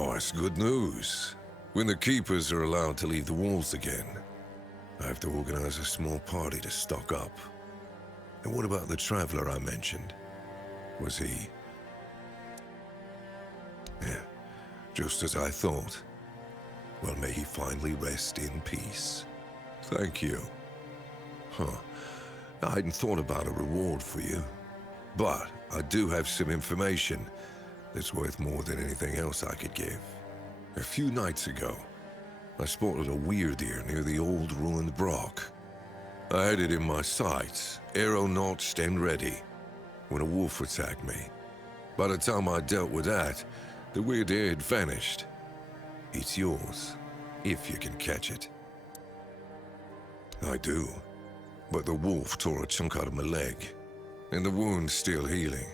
Oh, it's good news. When the keepers are allowed to leave the walls again, I have to organize a small party to stock up. And what about the traveler I mentioned? Was he... Yeah, just as I thought. Well, may he finally rest in peace. Thank you. Huh. I hadn't thought about a reward for you. But I do have some information that's worth more than anything else I could give. A few nights ago, I spotted a weird ear near the old ruined Brock. I had it in my sights, arrow notched and ready, when a wolf attacked me. By the time I dealt with that, the weird ear had vanished. It's yours, if you can catch it. I do, but the wolf tore a chunk out of my leg, and the wound's still healing.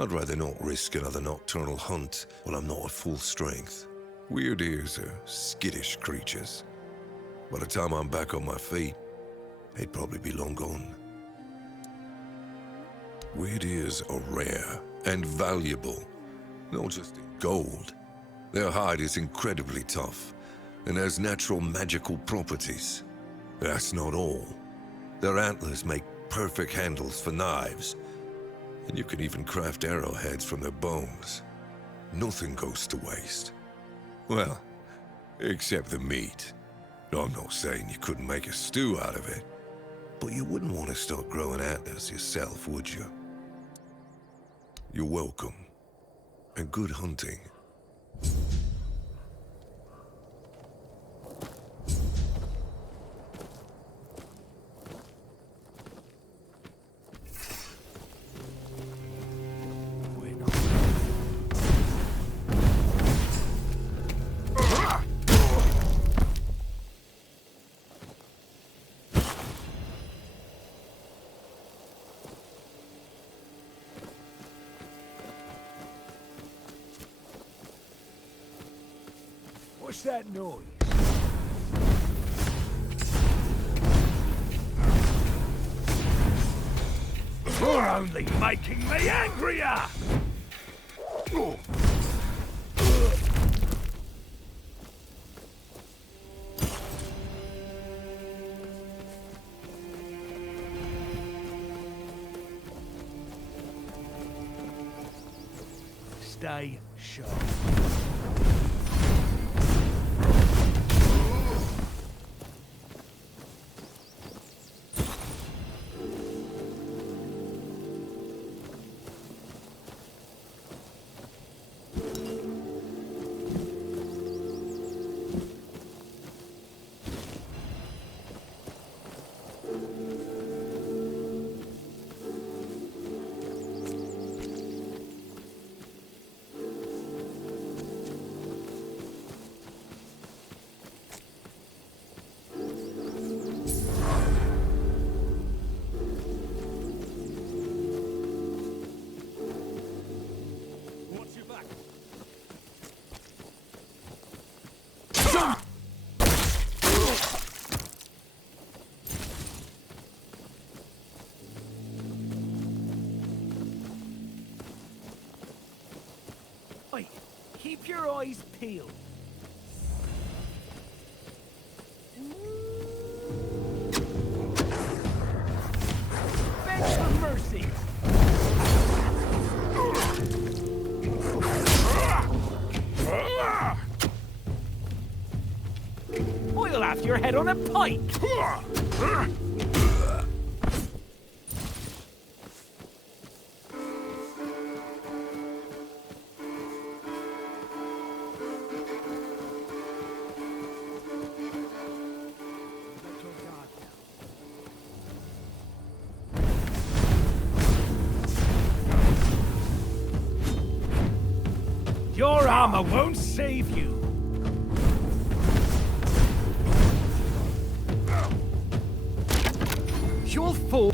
I'd rather not risk another nocturnal hunt while I'm not at full strength. Weird ears are skittish creatures. By the time I'm back on my feet, they'd probably be long gone. Weird ears are rare and valuable, not just in gold. Their hide is incredibly tough and has natural magical properties. That's not all. Their antlers make perfect handles for knives, and you can even craft arrowheads from their bones. Nothing goes to waste. Well, except the meat. I'm not saying you couldn't make a stew out of it, but you wouldn't want to start growing antlers yourself, would you? You're welcome, and good hunting. What's that noise? You're only making me angrier! Stay sharp. Keep your eyes peeled. Beg for mercy. I'll have your head on a pike. Your armor won't save you. You'll fall.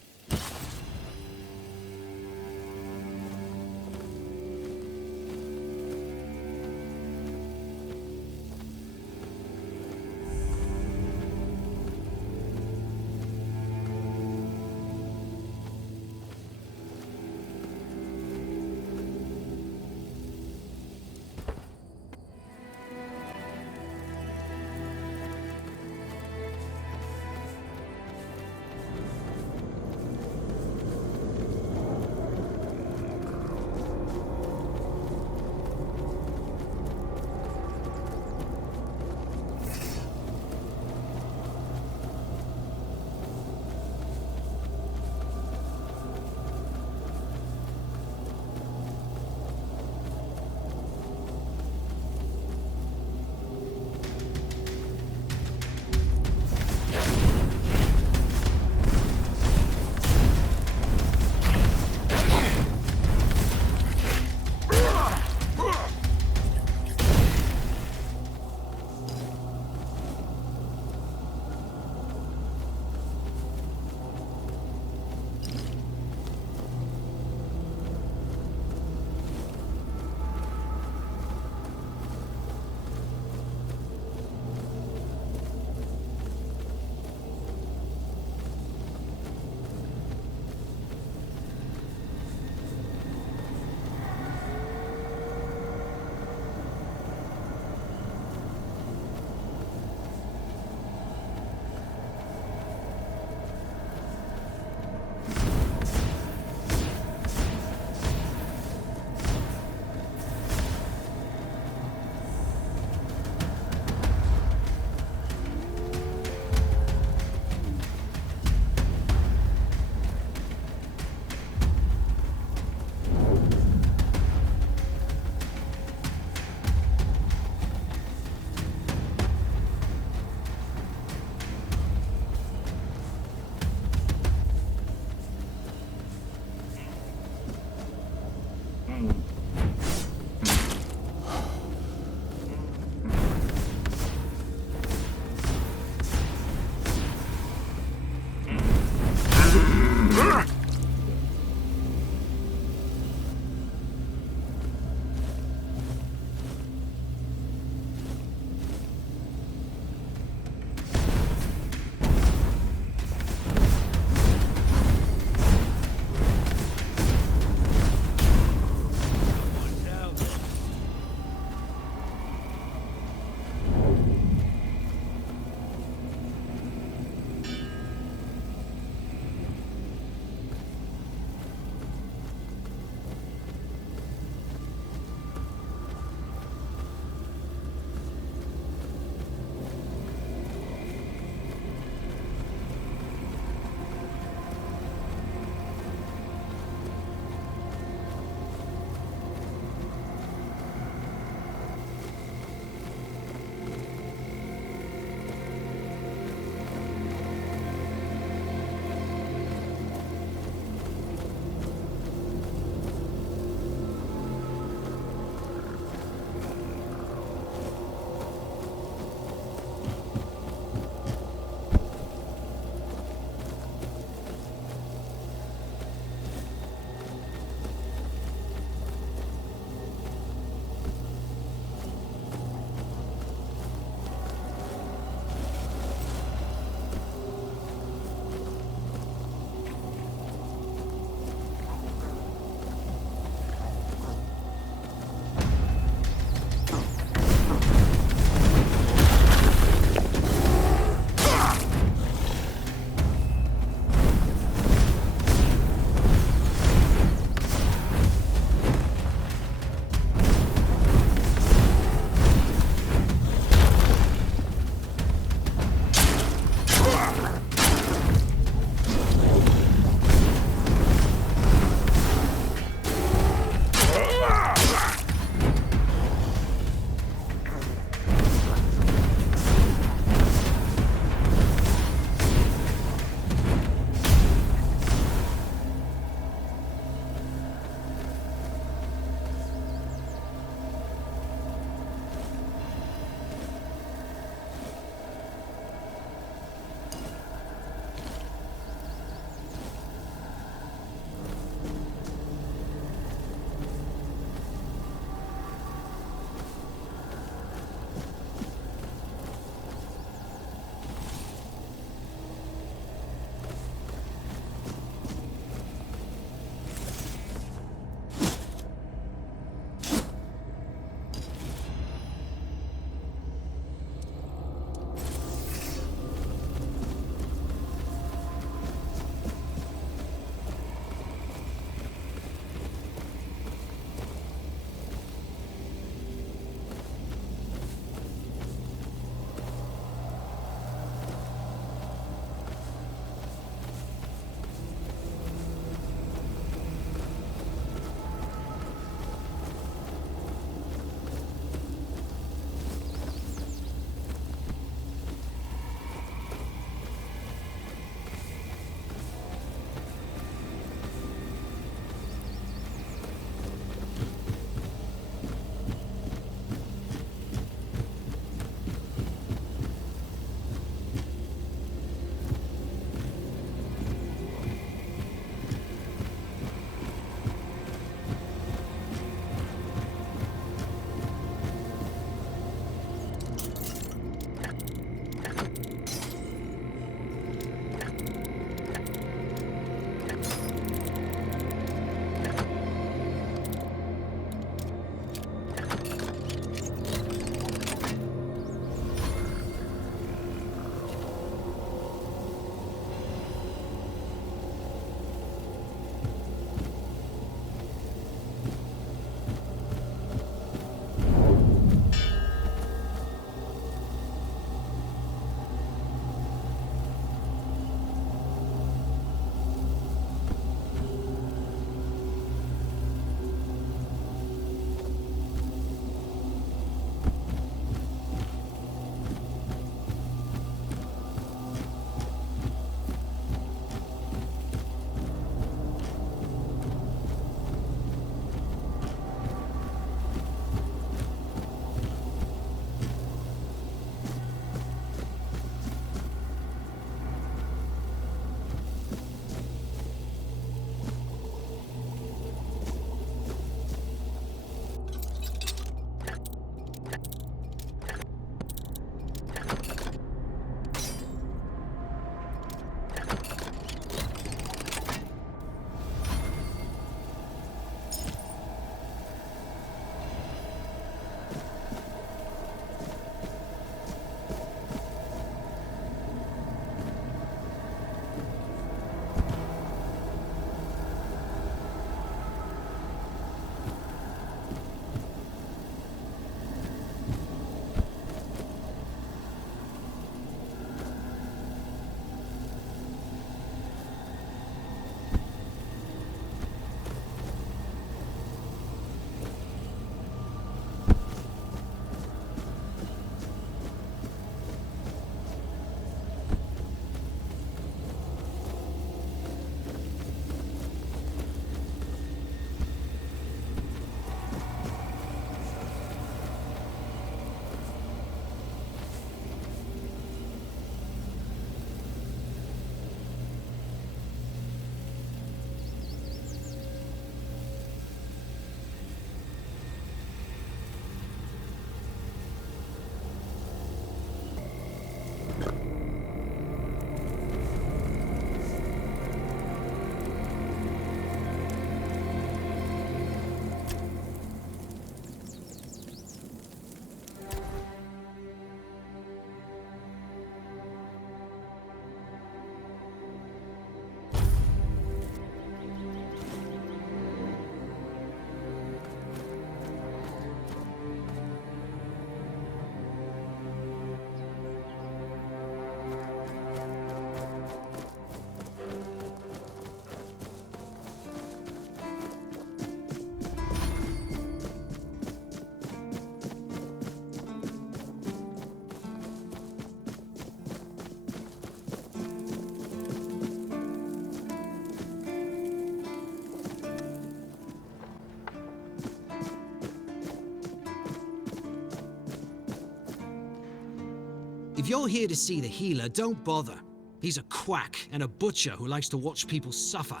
If you're here to see the healer, don't bother. He's a quack and a butcher who likes to watch people suffer.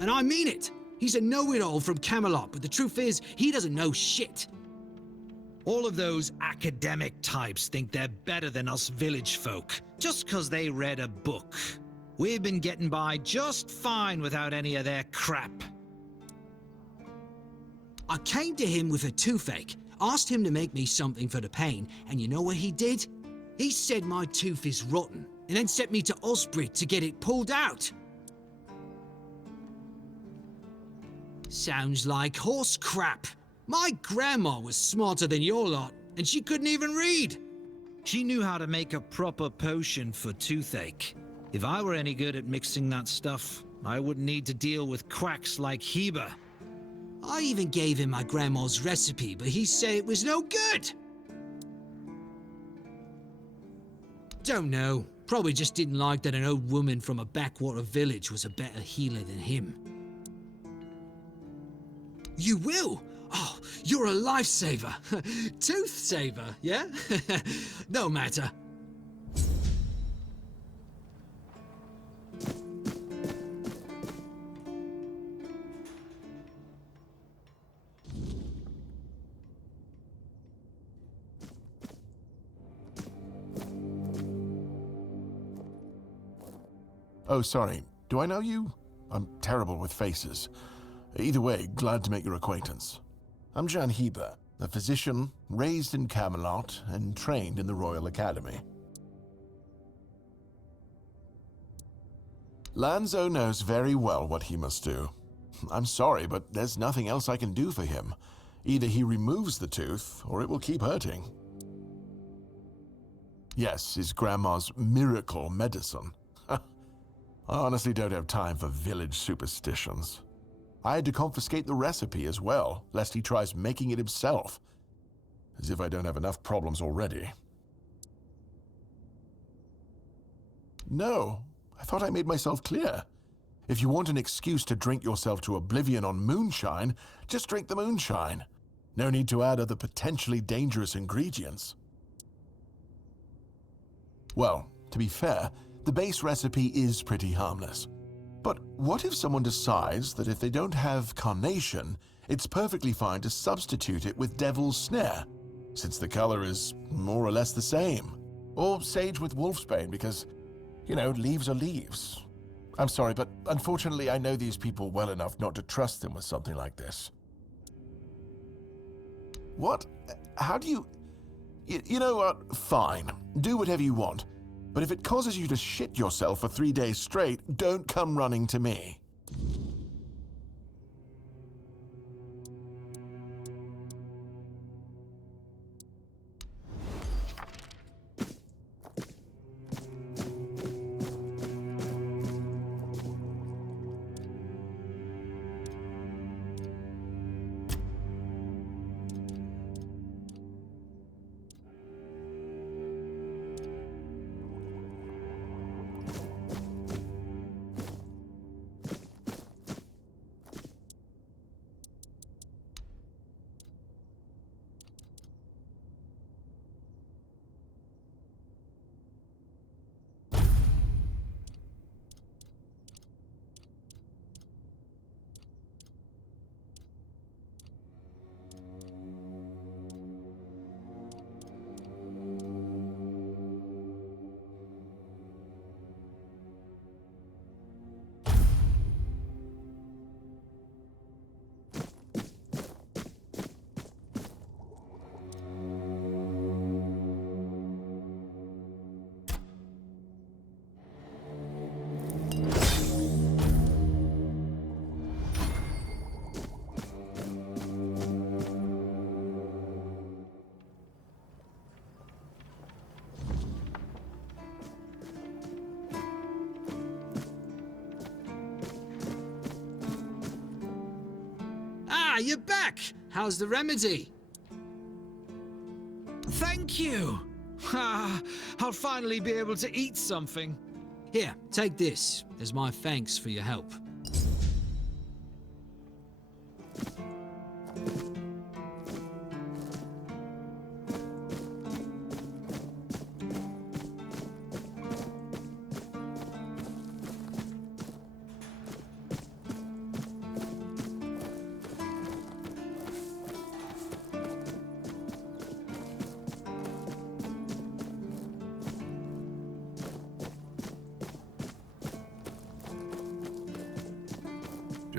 And I mean it! He's a know-it-all from Camelot, but the truth is, he doesn't know shit. All of those academic types think they're better than us village folk, just 'cause they read a book. We've been getting by just fine without any of their crap. I came to him with a toothache, asked him to make me something for the pain, and you know what he did? He said my tooth is rotten, and then sent me to Osprey to get it pulled out. Sounds like horse crap. My grandma was smarter than your lot, and she couldn't even read. She knew how to make a proper potion for toothache. If I were any good at mixing that stuff, I wouldn't need to deal with quacks like Heber. I even gave him my grandma's recipe, but he said it was no good. Don't know. Probably just didn't like that an old woman from a backwater village was a better healer than him. You will? Oh, you're a lifesaver. Tooth saver, yeah? No matter. Oh, sorry. Do I know you? I'm terrible with faces. Either way, glad to make your acquaintance. I'm Jan Heber, a physician raised in Camelot and trained in the Royal Academy. Lanzo knows very well what he must do. I'm sorry, but there's nothing else I can do for him. Either he removes the tooth, or it will keep hurting. Yes, his grandma's miracle medicine. I honestly don't have time for village superstitions. I had to confiscate the recipe as well, lest he tries making it himself. As if I don't have enough problems already. No, I thought I made myself clear. If you want an excuse to drink yourself to oblivion on moonshine, just drink the moonshine. No need to add other potentially dangerous ingredients. Well, to be fair, the base recipe is pretty harmless. But what if someone decides that if they don't have carnation, it's perfectly fine to substitute it with devil's snare, since the color is more or less the same? Or sage with wolfsbane because, you know, leaves are leaves. I'm sorry, but unfortunately I know these people well enough not to trust them with something like this. What? How do you... You know what? Fine. Do whatever you want. But if it causes you to shit yourself for 3 days straight, don't come running to me. Ah, you're back! How's the remedy? Thank you! Ah, I'll finally be able to eat something. Here, take this as my thanks for your help.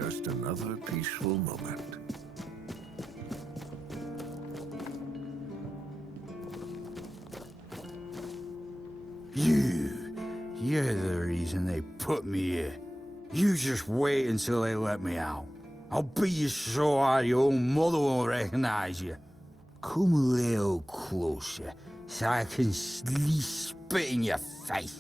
just another peaceful moment. You're the reason they put me here. You just wait until they let me out. I'll beat you so hard your own mother won't recognize you. Come a little closer so I can spit in your face.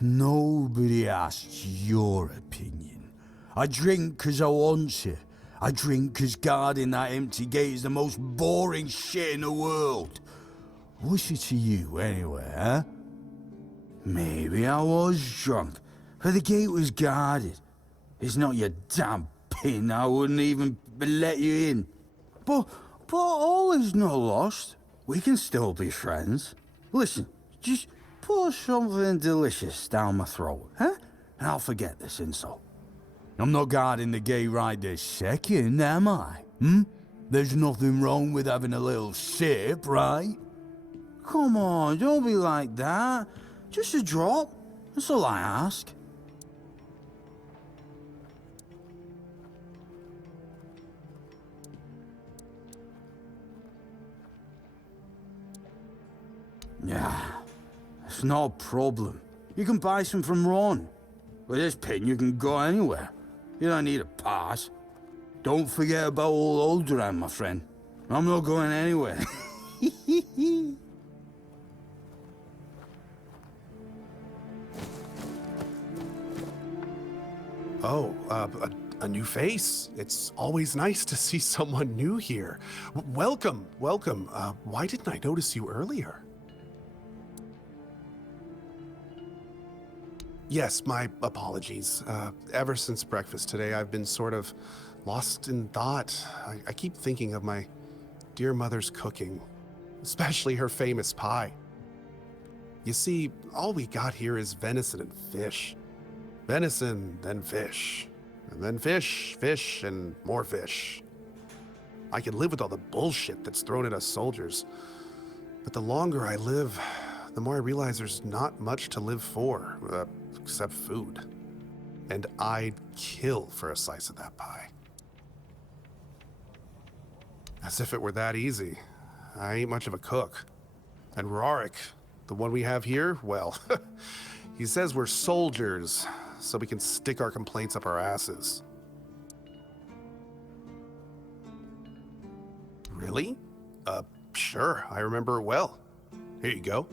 Nobody asked your opinion. I drink 'cause I want to. I drink 'cause guarding that empty gate is the most boring shit in the world. What's it to you, anyway, huh? Maybe I was drunk, but the gate was guarded. It's not your damn pin, I wouldn't even let you in. But all is not lost. We can still be friends. Listen, just pour something delicious down my throat, huh? And I'll forget this insult. I'm not guarding the gate right this second, am I? There's nothing wrong with having a little sip, right? Come on, don't be like that. Just a drop. That's all I ask. Yeah, it's not a problem. You can buy some from Ron. With this pin, you can go anywhere. You don't need a pass. Don't forget about old Alderaan, my friend. I'm not going anywhere. Oh, a new face. It's always nice to see someone new here. Welcome. Why didn't I notice you earlier? Yes, my apologies. Ever since breakfast today, I've been sort of lost in thought. I keep thinking of my dear mother's cooking, especially her famous pie. You see, all we got here is venison and fish. Venison, then fish. And then fish, and more fish. I can live with all the bullshit that's thrown at us soldiers. But the longer I live, the more I realize there's not much to live for, except food. And I'd kill for a slice of that pie. As if it were that easy. I ain't much of a cook. And Rorik, the one we have here, well, he says we're soldiers, so we can stick our complaints up our asses. Really? Sure, I remember it well. Here you go.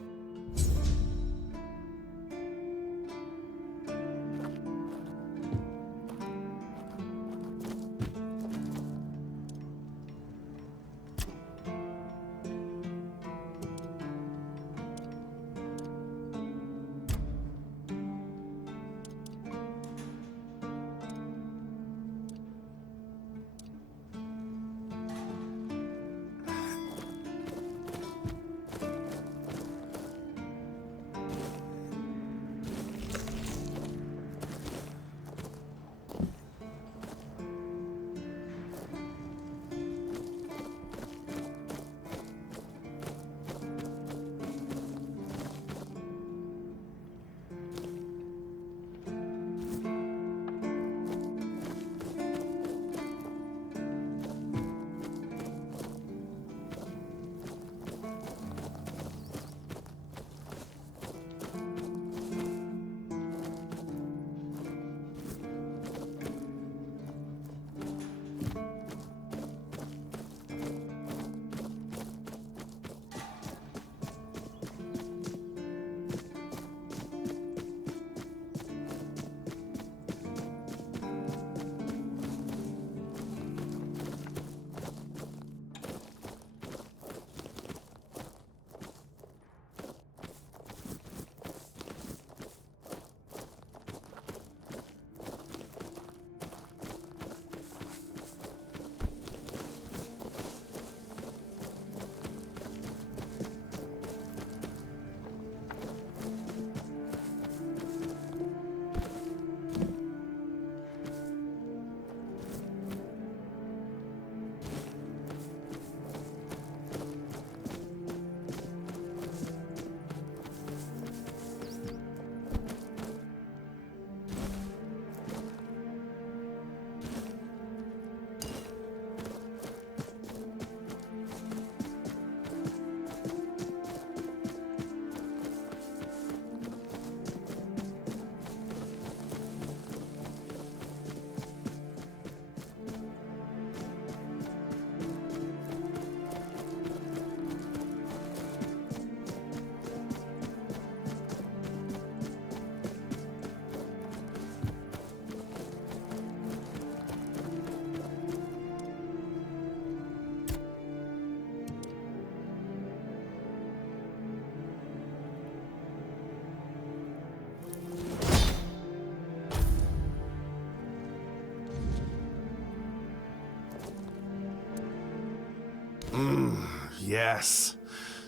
yes.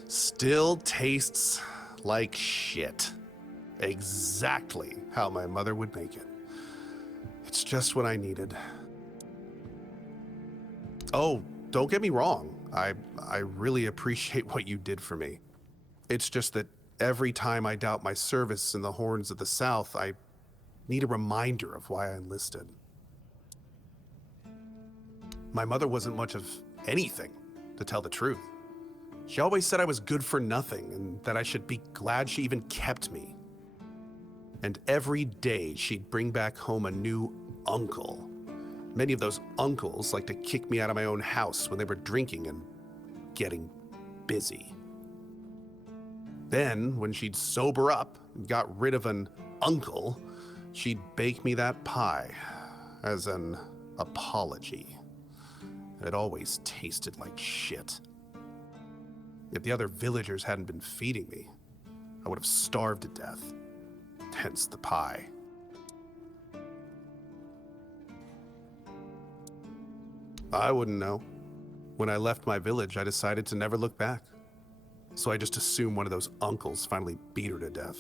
Still tastes like shit. Exactly how my mother would make it. It's just what I needed. Oh, don't get me wrong. I really appreciate what you did for me. It's just that every time I doubt my service in the Horns of the South, I need a reminder of why I enlisted. My mother wasn't much of anything, to tell the truth. She always said I was good for nothing and that I should be glad she even kept me. And every day she'd bring back home a new uncle. Many of those uncles like to kick me out of my own house when they were drinking and getting busy. Then, when she'd sober up and got rid of an uncle, she'd bake me that pie as an apology. It always tasted like shit. If the other villagers hadn't been feeding me, I would have starved to death. Hence the pie. I wouldn't know. When I left my village, I decided to never look back. So I just assumed one of those uncles finally beat her to death.